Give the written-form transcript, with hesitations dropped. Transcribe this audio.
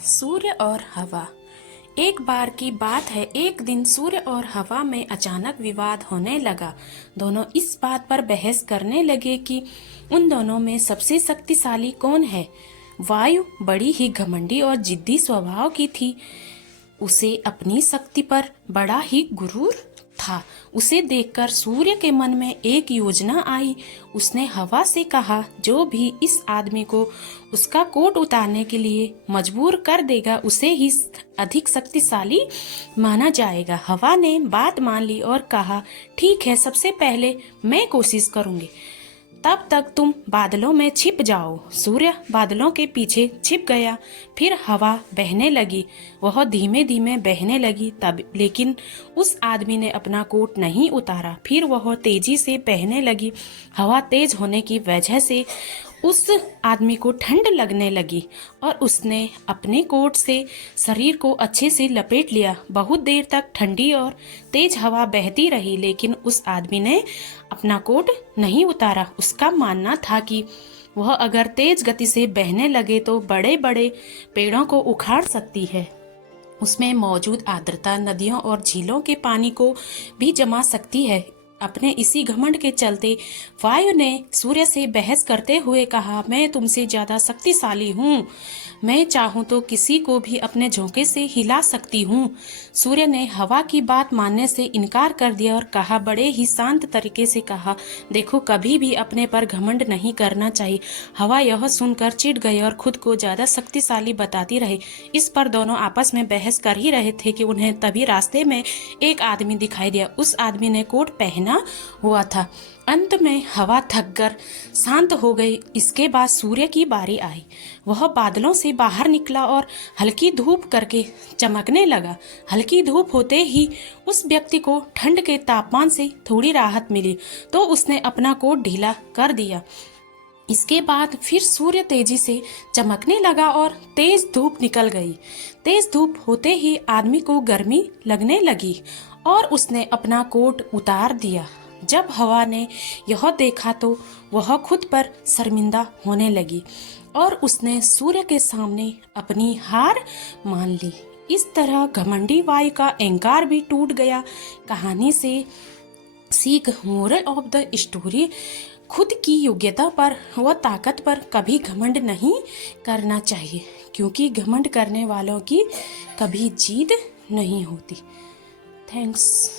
सूर्य और हवा। एक बार की बात है, एक दिन सूर्य और हवा में अचानक विवाद होने लगा। दोनों इस बात पर बहस करने लगे कि उन दोनों में सबसे शक्तिशाली कौन है। वायु बड़ी ही घमंडी और जिद्दी स्वभाव की थी। उसे अपनी शक्ति पर बड़ा ही गुरूर था। उसे देखकर सूर्य के मन में एक योजना आई। उसने हवा से कहा, जो भी इस आदमी को उसका कोट उतारने के लिए मजबूर कर देगा, उसे ही अधिक शक्तिशाली माना जाएगा। हवा ने बात मान ली और कहा, ठीक है, सबसे पहले मैं कोशिश करूंगी। तब तक तुम बादलों में छिप जाओ। सूर्य बादलों के पीछे छिप गया। फिर हवा बहने लगी। वह धीमे धीमे बहने लगी। तब लेकिन उस आदमी ने अपना कोट नहीं उतारा। फिर वह तेजी से बहने लगी। हवा तेज होने की वजह से उस आदमी को ठंड लगने लगी और उसने अपने कोट से शरीर को अच्छे से लपेट लिया। बहुत देर तक ठंडी और तेज हवा बहती रही, लेकिन उस आदमी ने अपना कोट नहीं उतारा। उसका मानना था कि वह अगर तेज गति से बहने लगे तो बड़े बड़े पेड़ों को उखाड़ सकती है। उसमें मौजूद आर्द्रता नदियों और झीलों के पानी को भी जमा सकती है। अपने इसी घमंड के चलते वायु ने सूर्य से बहस करते हुए कहा, मैं तुमसे ज्यादा शक्तिशाली हूँ। मैं चाहूँ तो किसी को भी अपने झोंके से हिला सकती हूँ। सूर्य ने हवा की बात मानने से इनकार कर दिया और कहा, बड़े ही शांत तरीके से कहा, देखो, कभी भी अपने पर घमंड नहीं करना चाहिए। हवा यह सुनकर चिढ़ गई और खुद को ज्यादा शक्तिशाली बताती रही। इस पर दोनों आपस में बहस कर ही रहे थे कि उन्हें तभी रास्ते में एक आदमी दिखाई दिया। उस आदमी ने कोट पहना हुआ था। अंत में हवा थक कर शांत हो गई। इसके बाद सूर्य की बारी आई। वह बादलों से बाहर निकला और हल्की धूप करके चमकने लगा। हल्की धूप होते ही उस व्यक्ति को ठंड के तापमान से थोड़ी राहत मिली, तो उसने अपना कोट ढीला कर दिया। इसके बाद फिर सूर्य तेजी से चमकने लगा और तेज धूप निकल गई। तेज धूप होते ही आदमी को गर्मी लगने लगी और उसने अपना कोट उतार दिया। जब हवा ने यह देखा तो वह खुद पर शर्मिंदा होने लगी और उसने सूर्य के सामने अपनी हार मान ली। इस तरह घमंडी वायु का अहंकार भी टूट गया। कहानी से सीख, मोरल ऑफ द स्टोरी, खुद की योग्यता पर व ताकत पर कभी घमंड नहीं करना चाहिए, क्योंकि घमंड करने वालों की कभी जीत नहीं होती। थैंक्स।